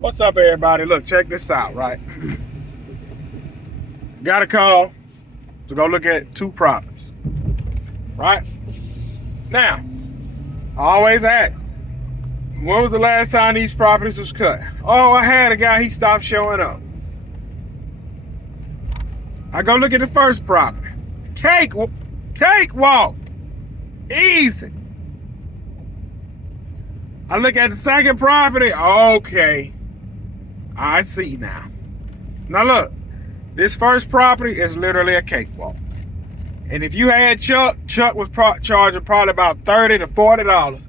What's up, everybody? Look, check this out, right? Got a call to go look at two properties, right? Now, I always ask, when was the last time these properties was cut? Oh, I had a guy, he stopped showing up. I go look at the first property. Cakewalk. Easy. I look at the second property. Okay. I see now. Now look, this first property is literally a cakewalk. And if you had Chuck was charging probably about $30 to $40.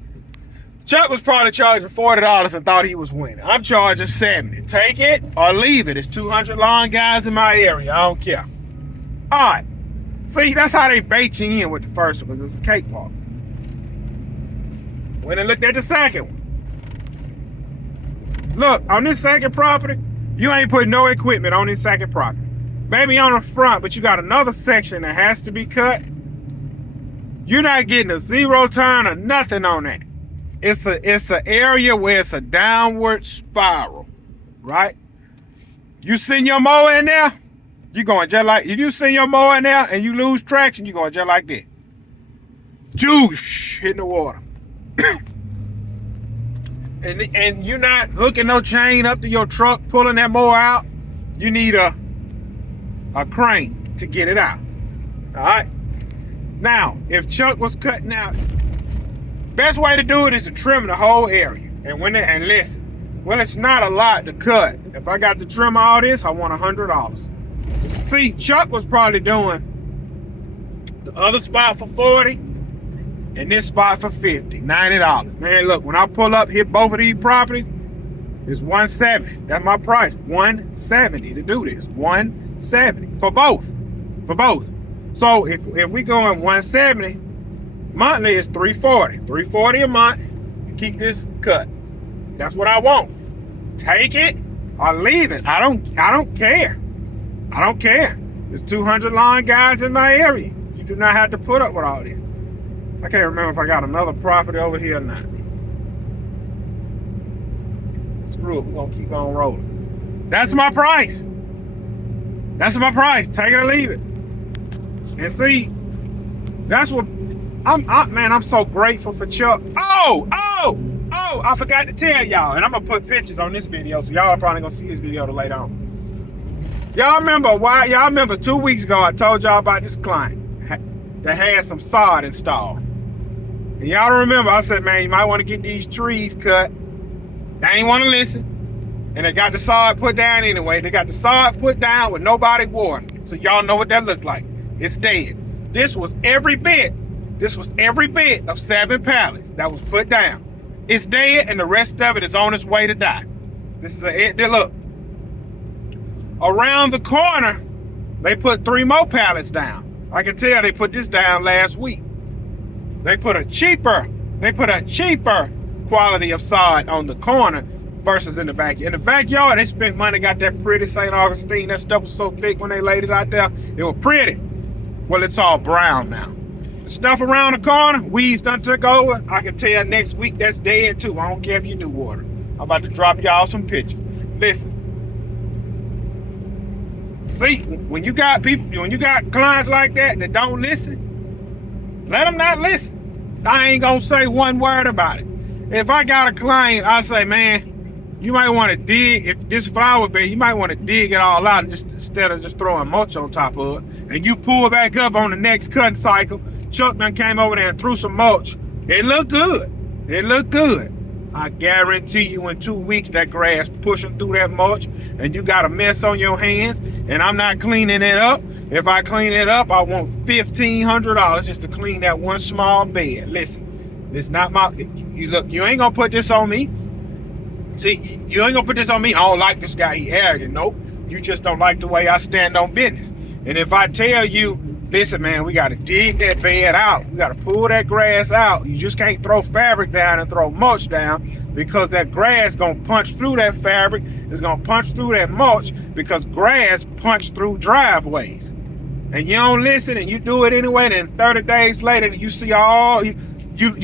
Chuck was probably charging $40 and thought he was winning. I'm charging $70. Take it or leave it. It's 200 lawn guys in my area. I don't care. All right. See, that's how they bait you in with the first one, because it's a cakewalk. When I looked at the second one. Look, on this second property, you ain't put no equipment on this second property. Maybe on the front, but you got another section that has to be cut. You're not getting a zero turn or nothing on that. It's an area where it's a downward spiral, right? You send your mower in there, you're going just like, if you send your mower in there and you lose traction, you're going just like that. Juice, hitting the water. And you're not hooking no chain up to your truck, pulling that mower out. You need a crane to get it out. All right. Now, if Chuck was cutting out, best way to do it is to trim the whole area. And listen, well, it's not a lot to cut. If I got to trim all this, I want $100. See, Chuck was probably doing the other spot for 40. And this spot for $50, $90. Man, look, when I pull up, hit both of these properties, it's $170. That's my price, $170 to do this. $170 for both. So if we go in $170, monthly is $340. $340 a month to keep this cut. That's what I want. Take it or leave it. I don't care. I don't care. There's 200 lawn guys in my area. You do not have to put up with all this. I can't remember if I got another property over here or not. Screw it, we're gonna keep on rolling. That's my price. That's my price. Take it or leave it. And see, that's what I'm so grateful for Chuck. Oh, I forgot to tell y'all, and I'm gonna put pictures on this video, so y'all are probably gonna see this video later on. Y'all remember 2 weeks ago I told y'all about this client that had some sod installed. And y'all remember, I said, man, you might want to get these trees cut. They ain't want to listen. And they got the sod put down anyway. They got the sod put down with nobody watering. So y'all know what that looked like. It's dead. This was every bit of 7 pallets that was put down. It's dead, and the rest of it is on its way to die. This is look. Around the corner, they put 3 more pallets down. I can tell they put this down last week. They put a cheaper quality of sod on the corner versus in the backyard. In the backyard, they spent money, got that pretty St. Augustine. That stuff was so thick when they laid it out there. It was pretty. Well, it's all brown now. The stuff around the corner, weeds done took over. I can tell next week that's dead too. I don't care if you do water. I'm about to drop y'all some pictures. Listen. See, when you got clients like that don't listen, let them not listen. I ain't gonna say one word about it. If I got a client, I say, man, you might want to dig, if this flower bed, you might want to dig it all out and just instead of just throwing mulch on top of it. And you pull back up on the next cutting cycle. Chuck done came over there and threw some mulch. It looked good. It looked good. I guarantee you in 2 weeks that grass pushing through that mulch and you got a mess on your hands and I'm not cleaning it up. If I clean it up, I want $1,500 just to clean that one small bed. Listen, it's not my, you ain't gonna put this on me. See, you ain't gonna put this on me. I don't like this guy, he arrogant. Nope, you just don't like the way I stand on business. And if I tell you, listen, man, we got to dig that bed out. We got to pull that grass out. You just can't throw fabric down and throw mulch down because that grass going to punch through that fabric. It's going to punch through that mulch because grass punch through driveways. And you don't listen and you do it anyway. Then 30 days later, you see all, you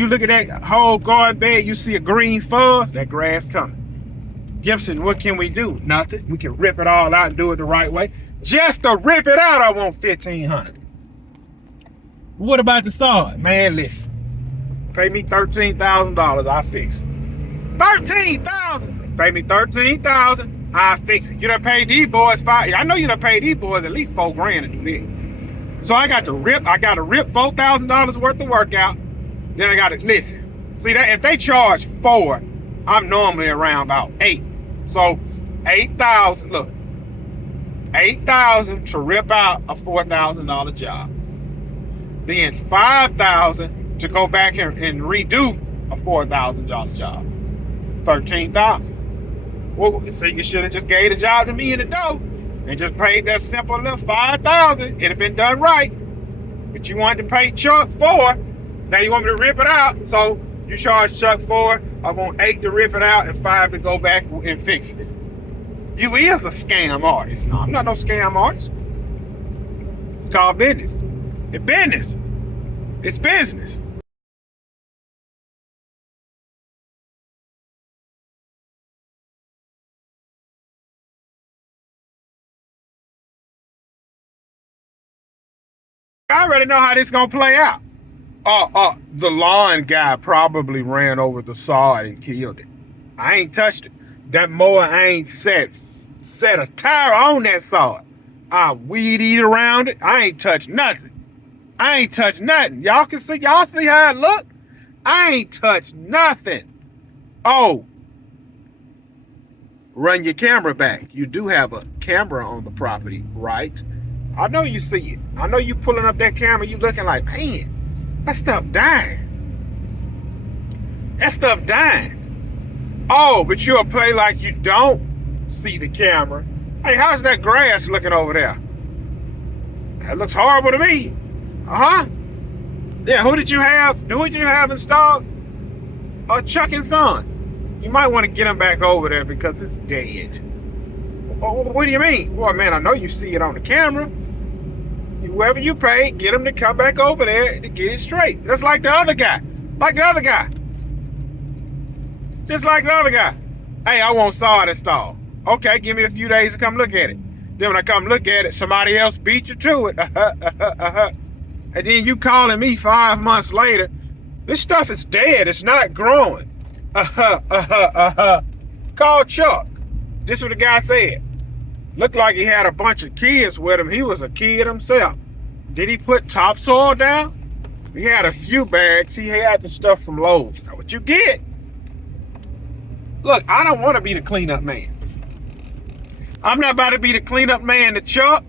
look at that whole garden bed, you see a green fuzz, that grass coming. Gibson, what can we do? Nothing. We can rip it all out and do it the right way. Just to rip it out, I want $1,500. What about the sod? Man, listen. Pay me $13,000, I fix it. $13,000. Pay me $13,000, I fix it. You done paid these boys I know you done paid these boys at least $4,000 to do this. So I got to rip $4,000 worth of workout. Then I got to listen. See that if they charge $4, I'm normally around about $8. So $8,000. Look, $8,000 to rip out a $4,000 job. Then $5,000 to go back and redo a $4,000 job. $13,000. Well, see, you should have just gave the job to me in the door and just paid that simple little $5,000. It'd have been done right. But you wanted to pay Chuck $4. Now you want me to rip it out. So you charge Chuck $4. I want $8 to rip it out and $5 to go back and fix it. You is a scam artist. No, I'm not no scam artist. It's called business. It's business. It's business. I already know how this gonna play out. The lawn guy probably ran over the sod and killed it. I ain't touched it. That mower ain't set a tire on that sod. I weed eat around it. I ain't touched nothing. Y'all see how it look? I ain't touched nothing. Oh, run your camera back. You do have a camera on the property, right? I know you see it. I know you pulling up that camera, you looking like, man, that stuff dying. Oh, but you'll play like you don't see the camera. Hey, how's that grass looking over there? That looks horrible to me. Yeah, who did you have installed? Chuck and Sons. You might want to get them back over there because it's dead. What do you mean? Well, man, I know you see it on the camera. Whoever you pay, get them to come back over there to get it straight. Just like the other guy. Just like the other guy. Hey, I want sod installed. Okay, give me a few days to come look at it. Then when I come look at it, somebody else beat you to it. And then you calling me 5 months later. This stuff is dead. It's not growing. Call Chuck. This is what the guy said. Looked like he had a bunch of kids with him. He was a kid himself. Did he put topsoil down? He had a few bags. He had the stuff from Lowe's. That's what you get. Look, I don't want to be the cleanup man. I'm not about to be the cleanup man to Chuck.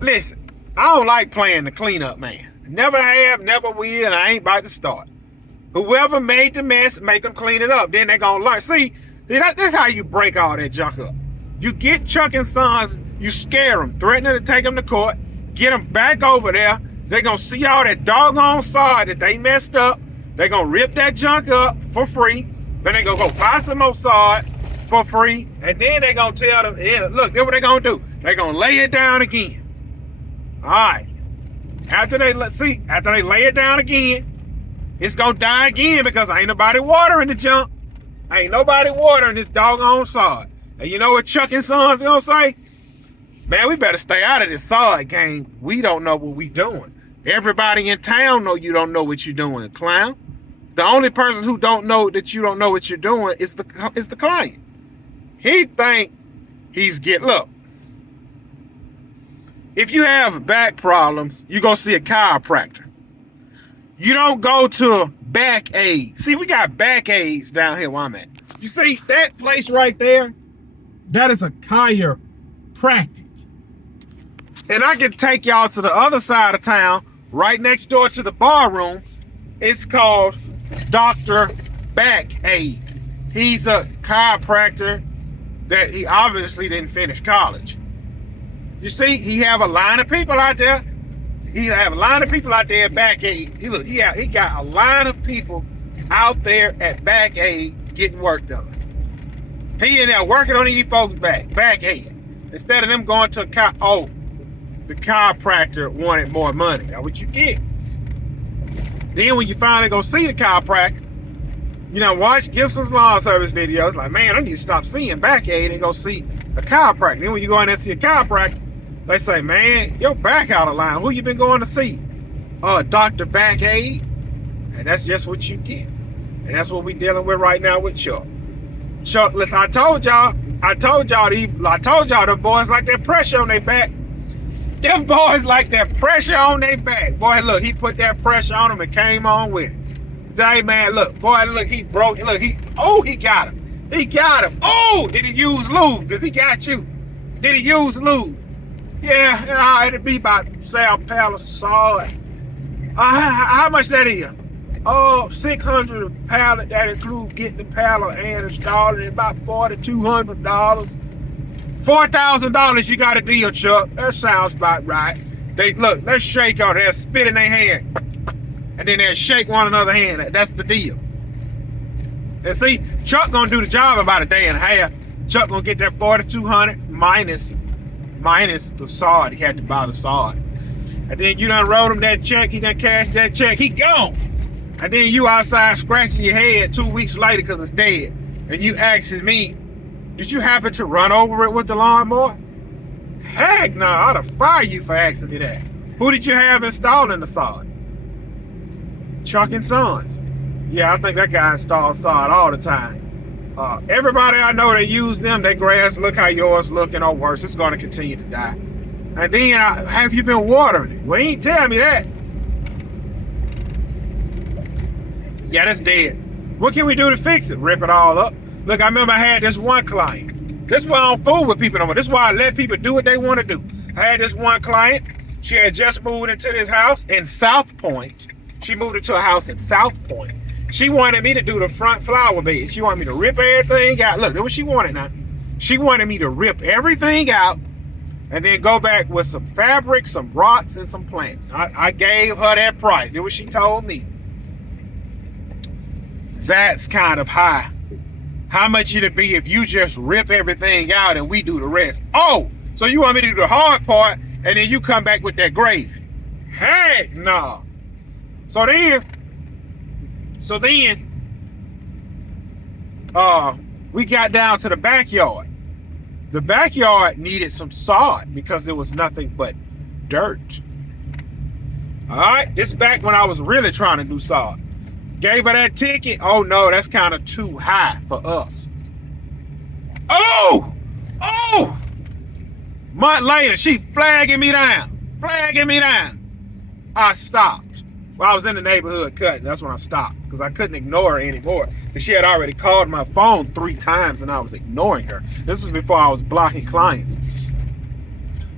Listen, I don't like playing the cleanup man. Never have, never will, and I ain't about to start. Whoever made the mess, make them clean it up. Then they're going to learn. See, that's how you break all that junk up. You get Chuck and Sons, you scare them, threatening to take them to court, get them back over there. They're going to see all that doggone sod that they messed up. They're going to rip that junk up for free. Then they're going to go buy some more sod for free. And then they're going to tell them, yeah, look, that's what they're going to do. They're going to lay it down again. All right. After they lay it down again, it's going to die again because ain't nobody watering the junk. Ain't nobody watering this doggone sod. And you know what Chuck and Sons gonna say? Man, we better stay out of this sod game. We don't know what we doing. Everybody in town know you don't know what you're doing, clown. The only person who don't know that you don't know what you're doing is the client. He think he's look. If you have back problems, you go see a chiropractor. You don't go to Back Aid. See, we got Back Aids down here where I'm at. You see that place right there? That is a chiropractic. And I can take y'all to the other side of town, right next door to the bar room. It's called Dr. Back Aid. He's a chiropractor that he obviously didn't finish college. You see, he have a line of people out there. He have a line of people out there at Back Aid. He got a line of people out there at Back Aid getting work done. He in there working on these folks' back Aid. Instead of them going to the chiropractor wanted more money. That's what you get. Then when you finally go see the chiropractor, You know, watch Gibson's lawn service videos. Like, man, I need to stop seeing backache and go see a chiropractor. Then when you go in there and see a chiropractor, they say, man, your back out of line. Who you been going to see? Dr. Backache. And that's just what you get. And that's what we dealing with right now with Chuck. Chuck, listen, I told y'all them boys like that pressure on their back. Them boys like that pressure on their back. Boy, look, he put that pressure on them and came on with it. Say, man, look, boy, look, he broke. Look, he got him. He got him. Oh, did he use lube? Because he got you. Did he use lube? Yeah, it'd be about, say, a pallet of salt. How much that is? Oh, 600 a pallet. That includes getting the pallet and installing it. About $4,200. $4,000 you got a deal, Chuck. That sounds about right. They look, let's shake on it. They'll spit in their hand. And then they'll shake one another hand. That's the deal. And see, Chuck gonna do the job in about a day and a half. Chuck gonna get that $4,200 minus the sod. He had to buy the sod. And then you done wrote him that check. He done cashed that check. He gone. And then you outside scratching your head 2 weeks later because it's dead. And you asking me, did you happen to run over it with the lawnmower? Heck no, I'd have fired you for asking me that. Who did you have installing the sod? Chuck and Sons. Yeah, I think that guy installs sod all the time. Everybody I know that use them, their grass look how yours looking or worse. It's going to continue to die. And then, have you been watering it? Well, he ain't tell me that. Yeah, that's dead. What can we do to fix it? Rip it all up? Look, I remember I had this one client. This is why I don't fool with people no more. This is why I let people do what they want to do. I had this one client. She had just moved into this house in South Point. She moved into a house in South Point. She wanted me to do the front flower bed. She wanted me to rip everything out. Look, that's what she wanted now. She wanted me to rip everything out and then go back with some fabric, some rocks, and some plants. I gave her that price. That's what she told me. That's kind of high. How much it'd be if you just rip everything out and we do the rest? Oh, so you want me to do the hard part and then you come back with that gravy? Heck no. So then, we got down to the backyard. The backyard needed some sod because there was nothing but dirt. All right, this is back when I was really trying to do sod. Gave her that ticket. Oh no, that's kind of too high for us. Oh! Month later, she flagging me down. I stopped. Well, I was in the neighborhood cutting. That's when I stopped because I couldn't ignore her anymore. And she had already called my phone 3 times and I was ignoring her. This was before I was blocking clients.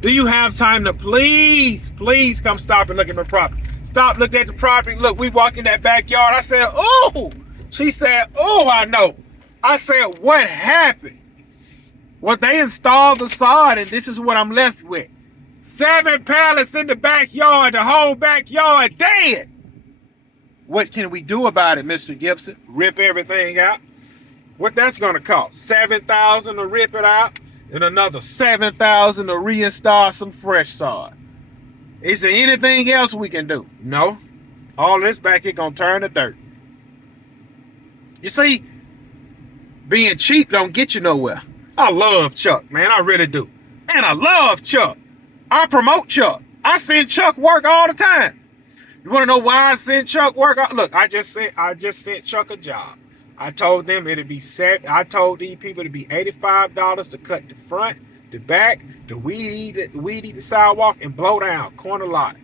Do you have time to please come stop and look at my property? Stop looking at the property. Look, we walked in that backyard. I said, oh. She said, oh, I know. I said, what happened? Well, they installed the sod and this is what I'm left with. 7 pallets in the backyard, the whole backyard dead. What can we do about it, Mr. Gibson? Rip everything out? What that's gonna cost? $7,000 to rip it out and another $7,000 to reinstall some fresh sod. Is there anything else we can do? No. All this back here gonna turn to dirt. You see, being cheap don't get you nowhere. I love Chuck, man, I really do. And I love Chuck. I promote Chuck. I send Chuck work all the time. You want to know why I send Chuck work? Look, I just sent Chuck a job. I told them it'd be I told these people it'd be $85 to cut the front, the back, the weed eat the sidewalk, and blow down corner lot.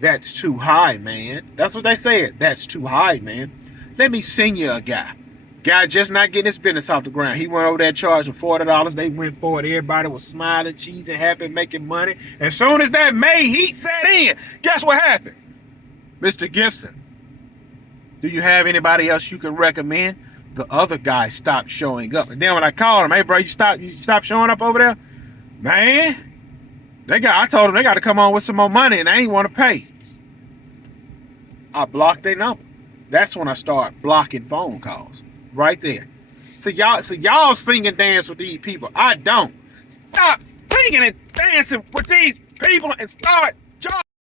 That's too high, man. That's what they said. That's too high, man. Let me send you a guy. Guy just not getting his business off the ground. He went over there charging $40. They went for it. Everybody was smiling, cheesing, happy, making money. As soon as that May heat set in, guess what happened? Mr. Gibson, do you have anybody else you can recommend? The other guy stopped showing up. And then when I called him, hey bro, you stop showing up over there? Man, I told them they got to come on with some more money and they ain't want to pay. I blocked their number. That's when I start blocking phone calls. Right there. So y'all sing and dance with these people. I don't. Stop singing and dancing with these people and start